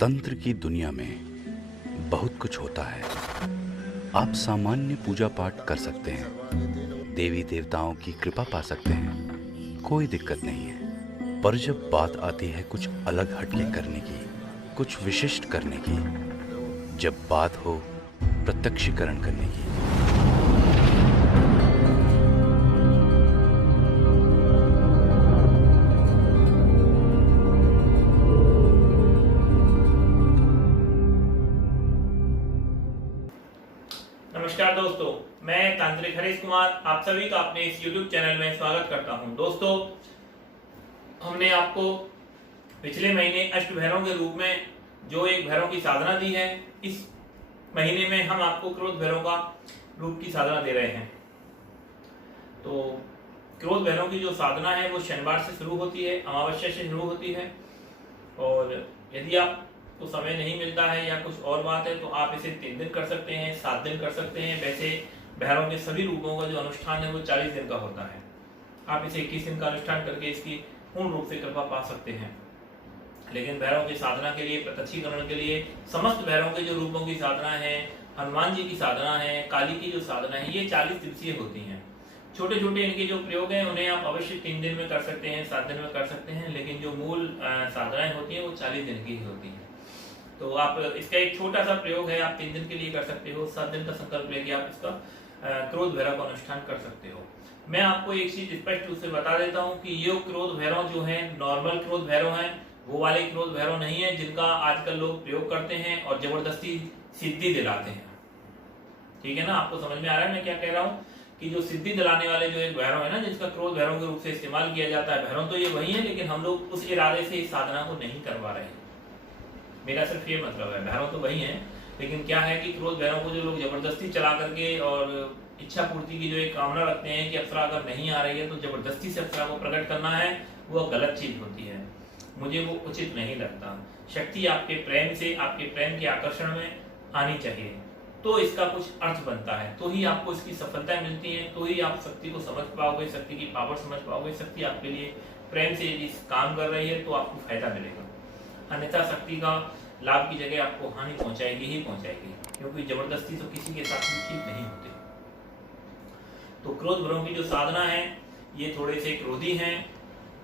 तंत्र की दुनिया में बहुत कुछ होता है। आप सामान्य पूजा पाठ कर सकते हैं, देवी देवताओं की कृपा पा सकते हैं, कोई दिक्कत नहीं है। पर जब बात आती है कुछ अलग हटके करने की, कुछ विशिष्ट करने की, जब बात हो प्रत्यक्षीकरण करने की, नमस्कार दोस्तों, मैं तांत्रिक हरीश कुमार आप सभी का अपने इस YouTube चैनल में स्वागत करता हूं। दोस्तों, हमने आपको पिछले महीने अष्टभैरव के रूप में जो एक भैरव की साधना दी है, इस महीने में हम आपको क्रोध भैरव का रूप की साधना दे रहे हैं। तो क्रोध भैरव की जो साधना है वो शनिवार से शुरू होती है, अमावस्या से शुरू होती है। और यदि आप तो समय नहीं मिलता है या कुछ और बात है तो आप इसे 3 दिन कर सकते हैं, 7 दिन कर सकते हैं। वैसे भैरव के सभी रूपों का जो अनुष्ठान है वो 40 दिन का होता है। आप इसे 21 दिन का अनुष्ठान करके इसकी पूर्ण रूप से कृपा पा सकते हैं। लेकिन भैरव की साधना के लिए, प्रत्यक्षीकरण के लिए, समस्त भैरव के जो रूपों की साधना है, हनुमान जी की साधना है, काली की जो साधना है, ये 40 दिवसीय होती है। छोटे छोटे इनके जो प्रयोग हैं उन्हें आप अवश्य 3 दिन में कर सकते हैं, 7 दिन में कर सकते हैं। लेकिन जो मूल साधनाएं होती हैं वो 40 दिन की ही होती हैं। तो आप इसका एक छोटा सा प्रयोग है, आप 3 दिन के लिए कर सकते हो, 7 दिन का संकल्प लेके आप इसका क्रोध भैरव का अनुष्ठान कर सकते हो। मैं आपको एक चीज स्पष्ट रूप से बता देता हूँ कि ये क्रोध भैरव जो है नॉर्मल क्रोध भैरव है, वो वाले क्रोध भैरव नहीं है जिनका आजकल लोग प्रयोग करते हैं और जबरदस्ती सिद्धि दिलाते हैं। ठीक है ना, आपको समझ में आ रहा है मैं क्या कह रहा हूँ कि जो सिद्धि दिलाने वाले जो एक भैरव है ना, जिसका क्रोध भैरव के रूप से इस्तेमाल किया जाता है, भैरव तो ये वही है, लेकिन हम लोग उस इरादे से इस साधना को नहीं करवा रहे हैं। मेरा सिर्फ ये मतलब है, भैरव तो वही है, लेकिन क्या है कि क्रोध भैरव को जो लोग जबरदस्ती चला करके और इच्छा पूर्ति की जो एक कामना रखते हैं कि अप्सरा अगर नहीं आ रही है तो जबरदस्ती से अप्सरा को प्रकट करना है, वो गलत चीज होती है। मुझे वो उचित नहीं लगता। शक्ति आपके प्रेम से, आपके प्रेम के आकर्षण में आनी चाहिए, तो इसका कुछ अर्थ बनता है, तो ही आपको इसकी सफलता मिलती है, तो ही आप शक्ति को समझ पाओगे, शक्ति की पावर समझ पाओगे। शक्ति आपके लिए प्रेम से यदि काम कर रही है तो आपको फायदा मिलेगा, अन्यथा शक्ति का लाभ की जगह आपको हानि पहुंचाएगी ही पहुंचाएगी, क्योंकि जबरदस्ती तो किसी के साथ भी ठीक नहीं होती। तो क्रोध भैरव की जो साधना है, ये थोड़े से क्रोधी हैं,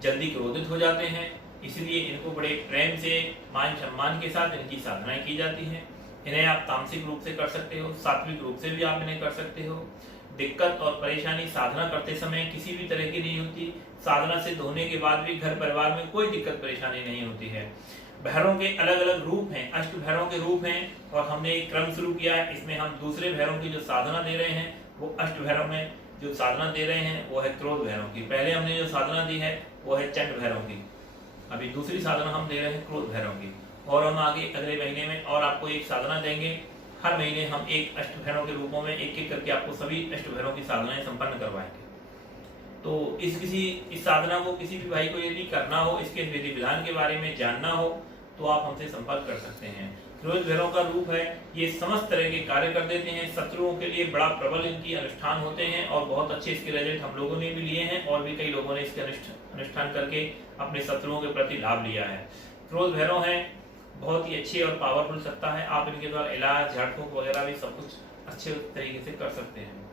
जल्दी क्रोधित हो जाते हैं, इसलिए इनको बड़े प्रेम से, मान सम्मान के साथ इनकी साधनाएं की जाती हैं। इन्हें आप तामसिक रूप से कर सकते हो, सात्विक रूप से भी आप इन्हें कर सकते हो। दिक्कत और परेशानी साधना करते समय किसी भी तरह की नहीं होती। साधना से धोने के बाद भी घर परिवार में कोई दिक्कत परेशानी नहीं होती है। भैरव के अलग अलग रूप हैं, अष्ट भैरव के रूप हैं, और हमने एक क्रम शुरू किया है। इसमें हम दूसरे भैरव की जो साधना दे रहे हैं, वो अष्ट भैरव में जो साधना दे रहे हैं वो है क्रोध भैरव की। पहले हमने जो साधना दी है वो है चंड भैरव की, अभी दूसरी साधना हम दे रहे हैं क्रोध भैरव की। और हम आगे अगले महीने में और आपको एक साधना देंगे। हर महीने हम एक अष्ट भैरव के रूपों में एक एक करके आपको सभी अष्ट भैरव की साधनाएं संपन्न करवाएंगे। तो इस साधना को किसी भी भाई को यदि करना हो, इसके विधि विधान के बारे में जानना हो, तो आप हमसे संपर्क कर सकते हैं। क्रोध भैरव का रूप है, ये समस्त तरह के कार्य कर देते हैं। शत्रुओं के लिए बड़ा प्रबल इनकी अनुष्ठान होते हैं और बहुत अच्छे इसके रिजल्ट हम लोगों ने भी लिए हैं, और भी कई लोगों ने इसके अनुष्ठान करके अपने शत्रुओं के प्रति लाभ लिया है। क्रोध भैरव है बहुत ही अच्छी और पावरफुल सत्ता है। आप इनके द्वारा इलाज, झाड़ फूक वगैरह भी सब कुछ अच्छे तरीके से कर सकते हैं।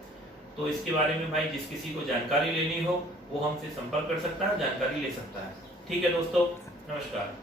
तो इसके बारे में भाई जिस किसी को जानकारी लेनी हो वो हमसे संपर्क कर सकता है, जानकारी ले सकता है। ठीक है दोस्तों, नमस्कार।